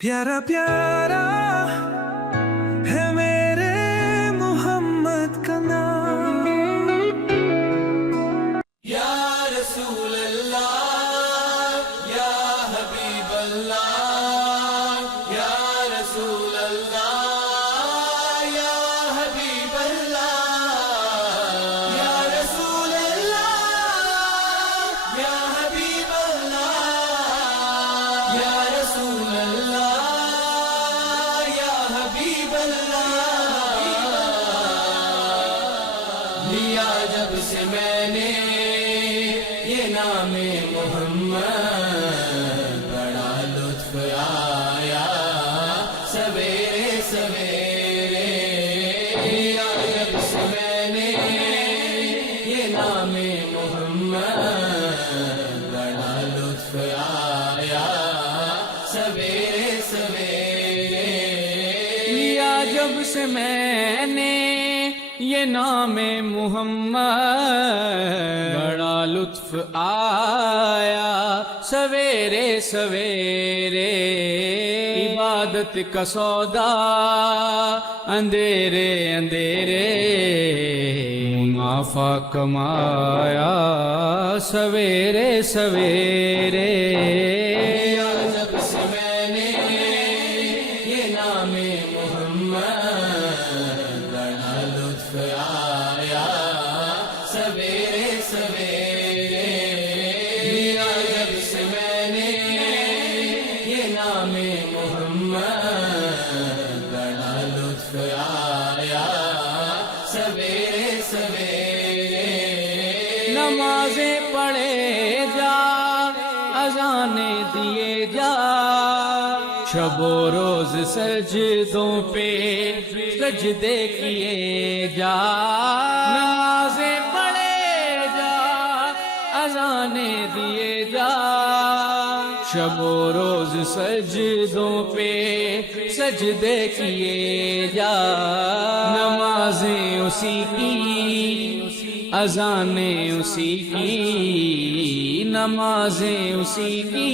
प्यारा प्यारा है मेरे मोहम्मद का नाम। या रसूल अल्लाह या हबीब अल्लाह, या रसूल अल्लाह या हबीब अल्लाह, या रसूल अल्लाह या हबीब अल्लाह, या रसूल अल्लाह या हबीब अल्लाह। लिया जब से मैंने ये नाम मोहम्मद, बड़ा लुत्फ आया सवेरे सवेरे। लिया जब से मैंने ये नाम मोहम्मद, बड़ा लुत्फ आया सवेरे सवेरे। लिया जब से मैंने ये नाम मुहम्मद, बड़ा लुत्फ आया सवेरे सवेरे। इबादत का सौदा अंधेरे अंधेरे, मुनाफा कमाया सवेरे सवेरे। जब से मैंने ये नाम मोहम्मद, बड़ा लुत्फ आया सवेरे सवेरे। जब से मैंने ये नाम मोहम्मद, बड़ा लुत्फ आया सवेरे सवेरे। नमाज़ें पढ़े जा, अज़ाने दिए जा, शबो रोज सजदों पे सजदे किए जा। नमाज़ें पढ़े जा, अज़ाने दिए जा, शबो रोज सजदों पे सजदे किए जा। नमाज़ें उसी की, अज़ाने उसी की, नमाज़ें उसी की,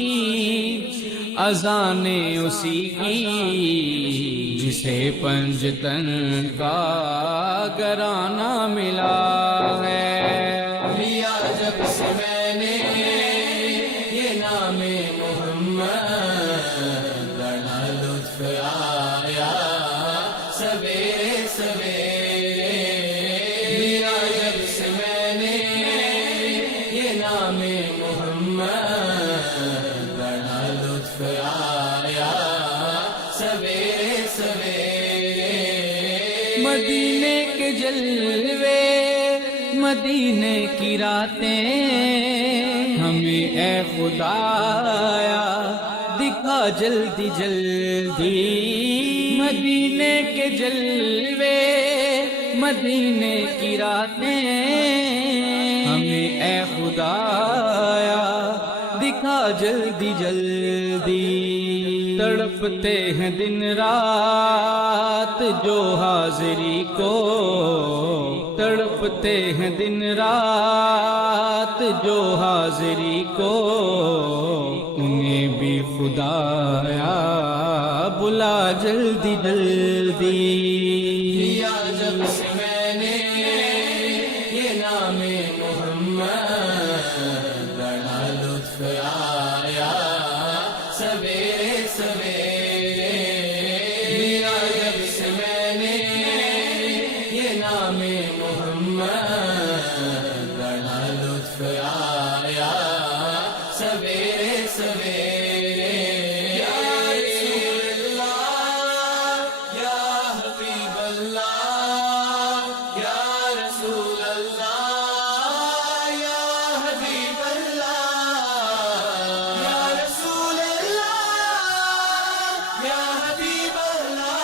अज़ाने उसी की, जिसे पंजतन का घराना मिला है। लिया जब से मैंने ये नाम मोहम्मद, बड़ा लुत्फ आया सवेरे सवेरे। लिया जब से मैंने ये नाम मोहम्मद, बड़ा लुत्फ आया सवेरे सवेरे। मदीने के जलवे, मदीने की रातें, हमें ए खुदाया दिखा जल्दी जल्दी। मदीने के जलवे, मदीने की रातें, हमें ए खुदाया दिखा जल्दी जल्दी। तड़पते हैं दिन रात जो हाजिरी को, तड़पते हैं दिन रात जो हाजिरी को, उन्हें भी खुदाया बुला जल्दी जल्दी। लिया जब से मैंने ये नाम मोहम्मद, बड़ा लुत्फ आया सवेरे सवेरे। लिया जब से मैंने ये नाम मोहम्मद, बड़ा लुत्फ आया सवेरे सवेरे। या रसूल अल्लाह या हबीब अल्लाह, या रसूल अल्लाह या हबीब अल्लाह, या रसूल अल्लाह या हबीब अल्लाह,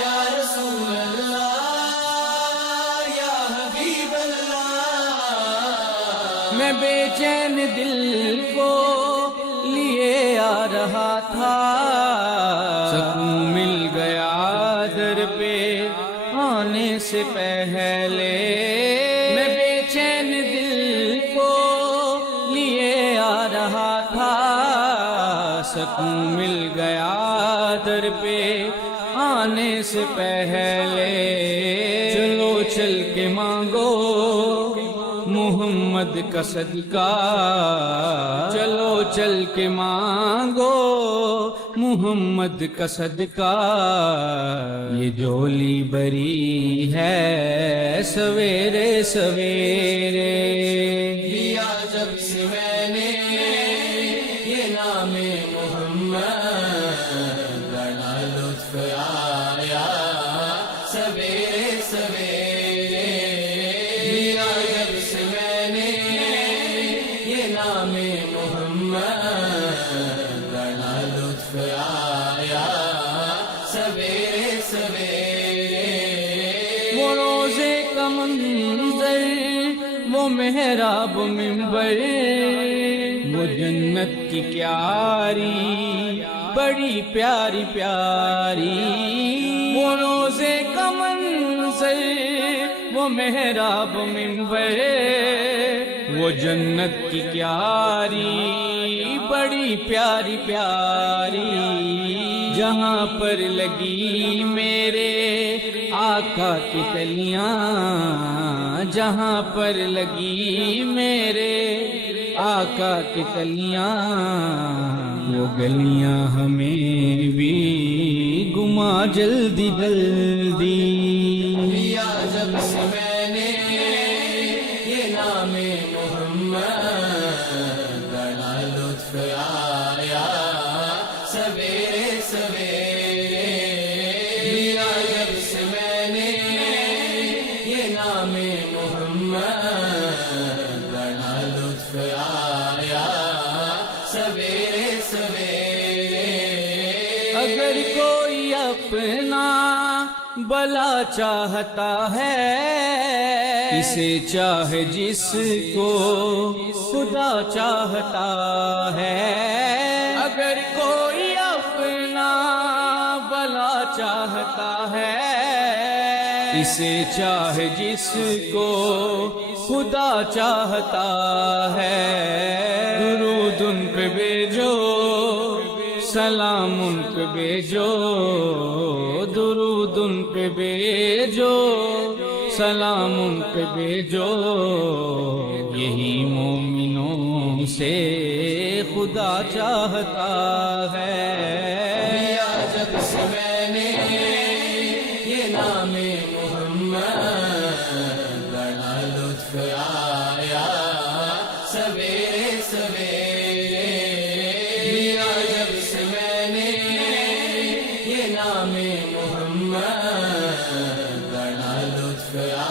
या रसूल अल्लाह या हबीब अल्लाह। मैं बेचैन दिल को लिए आ रहा था, सकून मिल गया दर पे आने से पहले। मैं बेचैन दिल को लिए आ रहा था, सकून مل گیا در پہ آنے سے پہلے، چلو چل کے مانگو محمد کا صدقہ، چلو چل کے مانگو محمد کا صدقہ، یہ جھولی بری ہے سویرے سویرے، لیا جب سے میں نے یہ نام محمد، بڑا لطف آیا سویرے سویرے، لیا جب سے میں نے یہ نام محمد، بڑا لطف آیا سویرے سویرے، وہ روزے کا منظر، وہ محراب منبر، وہ جنت کی کیاری بڑی پیاری پیاری، وہ روزے کا منظر، وہ محراب منبر، وہ جنت کی کیاری بڑی پیاری پیاری، جہاں پر لگی میرے آقا کی کلیاں، جہاں پر لگی میرے آقا کی کلیاں، وہ گلیاں ہمیں بھی گما جلدی جلدی، لیا جب سے میں نے یہ نام محمد، بڑا لطف آیا سویرے سویرے، لیا جب سے میں نے یہ نام محمد، بڑا لطف آیا سویرے سویرے، اگر کوئی اپنا بلا چاہتا ہے، اسے چاہے جس کو خدا چاہتا ہے، اگر کوئی اپنا بلا چاہتا ہے، اسے چاہے جس کو خدا چاہتا ہے، درود ان پہ بھیجو سلام ان پہ بھیجو، درود ان پہ بھیجو سلام ان پہ بھیجو، یہی مومنوں سے خدا چاہتا ہے، لیا جب سے میں نے یہ نام محمد، بڑا لطف آیا سویرے سویرے، لیا جب سے میں نے یہ نام محمد، بڑا لطف آیا